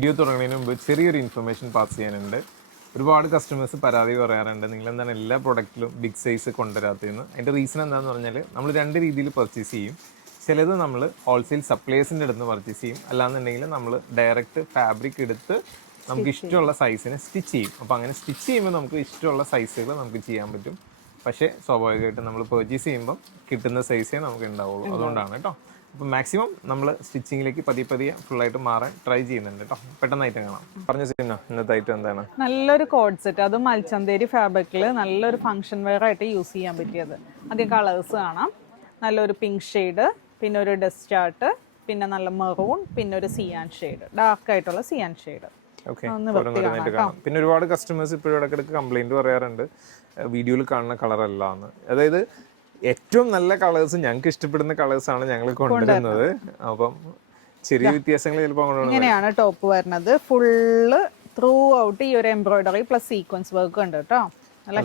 Video തുടങ്ങുന്നതിന് മുമ്പ് ചെറിയൊരു ഇൻഫർമേഷൻ പാസ് ചെയ്യാനുണ്ട്. ഒരുപാട് കസ്റ്റമേഴ്സ് പരാതി പറയാറുണ്ട്, നിങ്ങൾ എന്താണ് എല്ലാ പ്രൊഡക്റ്റിലും ബിഗ് സൈസ് കൊണ്ടുവരാത്തതെന്ന്. അതിൻ്റെ റീസൺ എന്താണെന്ന് പറഞ്ഞാൽ നമ്മൾ രണ്ട് രീതിയിൽ പർച്ചേസ് ചെയ്യും. ചിലത് നമ്മൾ ഹോൾസെയിൽ സപ്ലയേഴ്സിൻ്റെ അടുത്ത് നിന്ന് പർച്ചേസ് ചെയ്യും, അല്ലാന്നുണ്ടെങ്കിൽ നമ്മൾ ഡയറക്റ്റ് ഫാബ്രിക് എടുത്ത് നമുക്ക് ഇഷ്ടമുള്ള സൈസിന് സ്റ്റിച്ച് ചെയ്യും. അപ്പോൾ അങ്ങനെ സ്റ്റിച്ച് ചെയ്യുമ്പോൾ നമുക്ക് ഇഷ്ടമുള്ള സൈസുകൾ നമുക്ക് ചെയ്യാൻ പറ്റും. പക്ഷേ സ്വാഭാവികമായിട്ടും നമ്മൾ പർച്ചേസ് ചെയ്യുമ്പം കിട്ടുന്ന സൈസേ നമുക്ക് ഉണ്ടാവുള്ളൂ. അതുകൊണ്ടാണ് കേട്ടോ. അപ്പോൾ മാക്സിമം നമ്മൾ സ്റ്റിച്ചിങ്ങിലേക്ക് പതിയെ ഫുള്ളായിട്ട് മാറാൻ ട്രൈ ചെയ്യുന്നുണ്ട് കേട്ടോ. പെട്ടെന്നായിട്ട് കാണാം. പറഞ്ഞ സിന്ന ഇന്നത്തെ ഐറ്റം എന്താണ്? നല്ലൊരു കോഡ് സെറ്റ്, അതും മൽച്ചന്തേരി ഫാബ്രിക്കിൽ നല്ലൊരു ഫംഗ്ഷൻ വെയർ ആയിട്ട് യൂസ് ചെയ്യാൻ പറ്റിയത്. ആദ്യം കളേഴ്സ് കാണാം. നല്ലൊരു പിങ്ക് ഷെയ്ഡ്, പിന്നെ ഒരു ഡസ്റ്റ് ചാർട്ട്, പിന്നെ നല്ല മെറൂൺ, പിന്നെ ഒരു സിയാൻ ഷെയ്ഡ്, ഡാർക്ക് ആയിട്ടുള്ള സിയാൻ ഷെയ്ഡ്. പിന്നെ ഒരുപാട് കസ്റ്റമേഴ്സ് ഇപ്പോഴും ഇടയ്ക്കിടയ്ക്ക് കംപ്ലൈന്റ് പറയാറുണ്ട്, വീഡിയോയിൽ കാണുന്ന കളർ അല്ല എന്ന്. അതായത് ഏറ്റവും നല്ല കളേഴ്സ്, ഞങ്ങൾക്ക് ഇഷ്ടപ്പെടുന്ന കളേഴ്സാണ് ഞങ്ങൾ കൊണ്ടുവരുന്നത്. അപ്പം ചെറിയ വ്യത്യാസങ്ങൾ ചിലപ്പോൾ ഇങ്ങനെയാണ് ടോപ്പ് വരുന്നത്. ഫുള്ള് ത്രൂ ഔട്ട് ഈ ഒരു എംബ്രോയിഡറി പ്ലസ് സീക്വൻസ് വർക്ക് ഉണ്ട് കേട്ടോ. നല്ല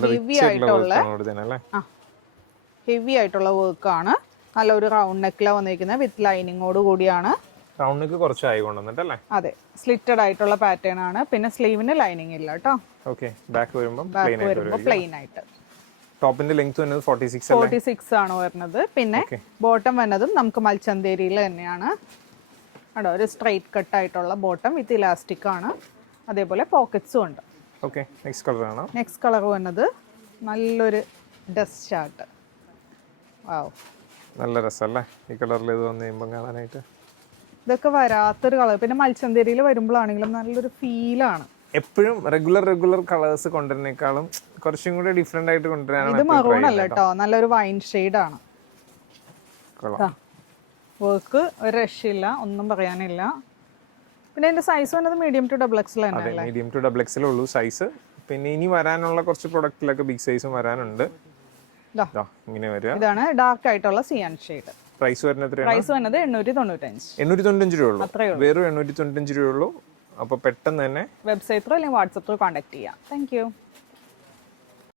ഹെവി ആയിട്ടുള്ള വർക്കാണ്. നല്ല ഒരു റൗണ്ട് നെക്കിലാണ് വന്നിരിക്കുന്നത് വിത്ത് ലൈനിങ്ങോട് കൂടിയാണ്. റൗണ്ട് നെക്ക് കുറച്ചായി കൊണ്ടുവന്നിട്ടല്ലേ? അതെ, സ്ലിറ്റഡ് ആയിട്ടുള്ള പാറ്റേൺ ആണ്. പിന്നെ സ്ലീവിന് ലൈനിങ് ഇല്ല കേട്ടോ. ഓക്കെ, ബാക്ക് വരുമ്പോൾ പ്ലെയിൻ ആയിട്ട്. ടോപ്പിന്റെ ലെങ്ത് വരുന്നത് 46 ആണ് വരുന്നത്. പിന്നെ ബോട്ടം വരുന്നതും നമുക്ക് മൽച്ചന്തേരിയിൽ തന്നെയാണ്. അവിടെ ഒരു സ്ട്രൈറ്റ് കട്ട് ആയിട്ടുള്ള ബോട്ടം വിത്ത് ഇലാസ്റ്റിക് ആണ്. അതേപോലെ പോക്കറ്റ്സും ഉണ്ട്. ഓക്കെ, നെക്സ്റ്റ് കളർ ആണ്. നെക്സ്റ്റ് കളർ വന്നത് നല്ലൊരു ഡസ്റ്റ് ചാർട്ട്. വാവ്, നല്ല രസമല്ലേ ഈ കളറിൽ ഇത് വന്ന് കഴിയുമ്പോൾ കാണാനായിട്ട്. ഇതൊക്കെ വരാത്തൊരു കളർ. പിന്നെ മൽച്ചന്തേരിയിൽ വരുമ്പോഴാണെങ്കിലും നല്ലൊരു ഫീലാണ്. എപ്പോഴും റെഗുലർ കളേഴ്സ് കൊണ്ടുവരുന്നേക്കാളും കുറച്ചും കൂടി ഡിഫറെന്റ് ആയിട്ട് കൊണ്ടുവരാനാണ്. ഇത് മറൂൺ അല്ല കേട്ടോ, നല്ലൊരു വൈൻ ഷെയ്ഡ് ആണ്. വർക്ക് ഒരു രക്ഷയില്ല, ഒന്നും പറയാനില്ല. പിന്നെ അതിന്റെ സൈസ് വന്നത് മീഡിയം ടു ഡബിൾ എക്സൽ തന്നെ. മീഡിയം ടു ഡബിൾ എക്സൽ ഉള്ളൂ സൈസ്. പിന്നെ ഇനി വരാനുള്ള കുറച്ച് പ്രൊഡക്റ്റിലൊക്കെ ബിഗ് സൈസും വരാനുണ്ട്. ഇങ്ങനെ വരിക. ഇതാണ് ഡാർക്ക് ആയിട്ടുള്ള സിയാൻ ഷെയ്ഡ്. പ്രൈസ് വരുന്നത് 895 രൂപ ഉള്ളൂ. വെറും 895 രൂപ ഉള്ളൂ. അപ്പോൾ പെട്ടെന്ന് തന്നെ വെബ്സൈറ്റ് ത്രൂ അല്ലെങ്കിൽ വാട്സപ്പ് ത്രൂ കോൺടാക്ട് ചെയ്യാം. Thank you.